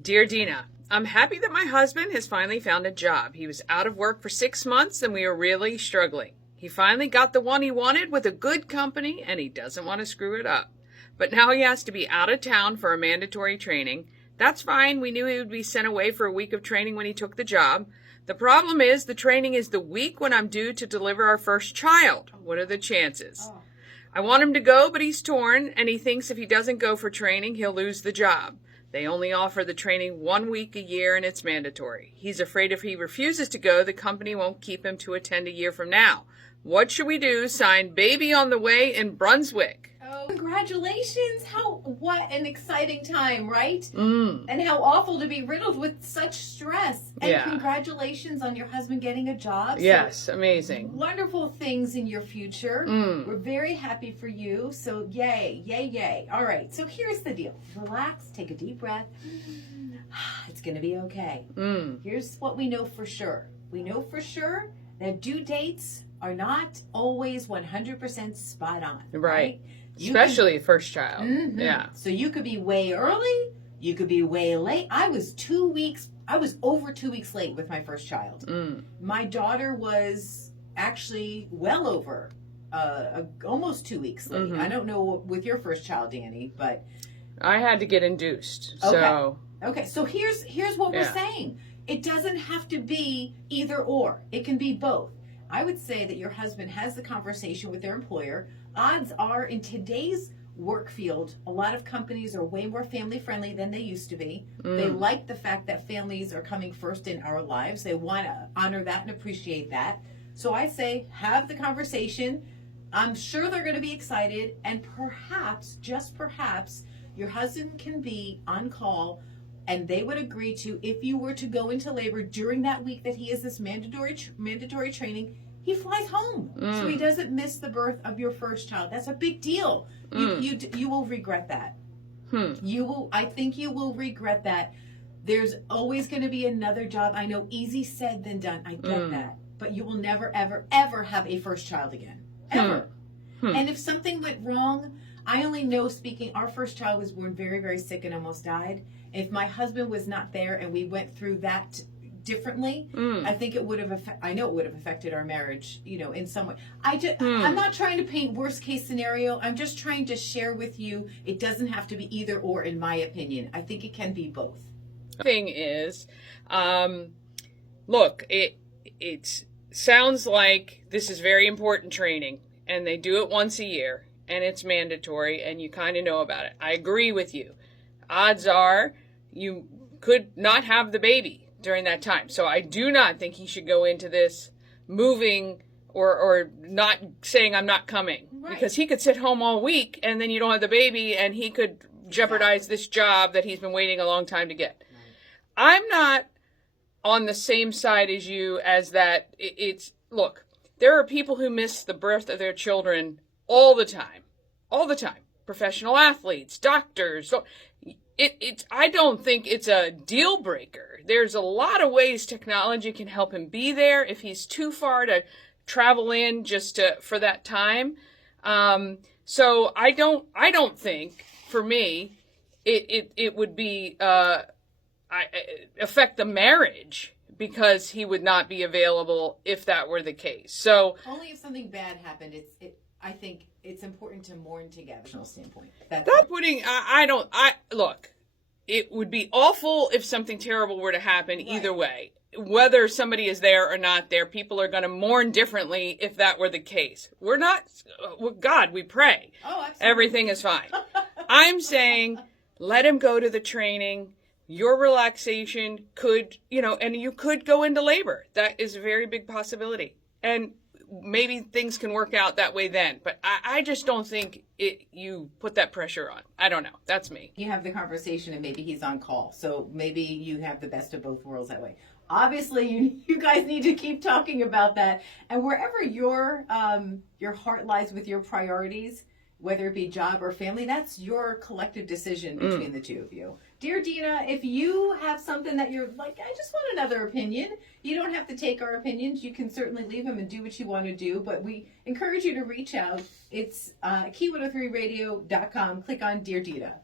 Dear Dina, I'm happy that my husband has finally found a job. He was out of work for 6 months and we were really struggling. He finally got the one he wanted with a good company and he doesn't want to screw it up. But now he has to be out of town for a mandatory training. That's fine. We knew he would be sent away for a week of training when he took the job. The problem is the training is the week when I'm due to deliver our first child. What are the chances? I want him to go, but he's torn and he thinks if he doesn't go for training, he'll lose the job. They only offer the training 1 week a year and it's mandatory. He's afraid if he refuses to go, the company won't keep him to attend a year from now. What should we do? Signed, baby on the way in Brunswick. Oh, congratulations. What an exciting time, right? And how awful to be riddled with such stress. And congratulations on your husband getting a job. Yes, so amazing. Wonderful things in your future. We're very happy for you. So yay, yay, yay. All right, so here's the deal. Relax, take a deep breath. It's going to be okay. Here's what we know for sure. We know for sure that due dates are not always 100% spot on. Right. Especially first child. Yeah. So you could be way early, you could be way late. I was over 2 weeks late with my first child. My daughter was actually well over, almost 2 weeks late. I don't know with your first child, Danny, but I had to get induced. So okay. So here's what we're saying. It doesn't have to be either or. It can be both. I would say that your husband has the conversation with their employer. Odds are in today's work field, a lot of companies are way more family friendly than they used to be. They like the fact that families are coming first in our lives. They want to honor that and appreciate that. So I say have the conversation. I'm sure they're going to be excited. And perhaps, just perhaps, your husband can be on call and they would agree to, if you were to go into labor during that week that he has this mandatory training, he flies home. So he doesn't miss the birth of your first child. That's a big deal. You will regret that. I think you will regret that. There's always going to be another job. I know easy said than done. I get that. But you will never, ever, ever have a first child again. Ever. And if something went wrong, I only know speaking, our first child was born very, very sick and almost died. If my husband was not there and we went through that differently, I think it would have, I know it would have affected our marriage, in some way. I'm not trying to paint worst case scenario. I'm just trying to share with you, it doesn't have to be either or, in my opinion. I think it can be both. Thing is, look, it sounds like this is very important training and they do it once a year and it's mandatory and you kind of know about it. I agree with you. Odds are you could not have the baby during that time. So I do not think he should go into this moving or not saying I'm not coming. Right. Because he could sit home all week and then you don't have the baby and he could jeopardize this job that he's been waiting a long time to get. Right. I'm not on the same side as you as that look, there are people who miss the birth of their children all the time. Professional athletes, doctors. So I don't think it's a deal breaker. There's a lot of ways technology can help him be there if he's too far to travel in for that time. So I don't think for me it would be affect the marriage because he would not be available if that were the case. So only if something bad happened. I think it's important to mourn together from a standpoint. Look, it would be awful if something terrible were to happen either way. Whether somebody is there or not there, people are going to mourn differently if that were the case. We're not, God, we pray. Oh, absolutely. Everything is fine. I'm saying let him go to the training. Your relaxation could, and you could go into labor. That is a very big possibility. And maybe things can work out that way then. But I just don't think you put that pressure on. I don't know. That's me. You have the conversation and maybe he's on call. So maybe you have the best of both worlds that way. Obviously, you guys need to keep talking about that. And wherever your heart lies with your priorities, whether it be job or family, that's your collective decision between the two of you. Dear Dina, if you have something that you're like, I just want another opinion, you don't have to take our opinions. You can certainly leave them and do what you want to do, but we encourage you to reach out. It's key103radio.com. Click on Dear Dina.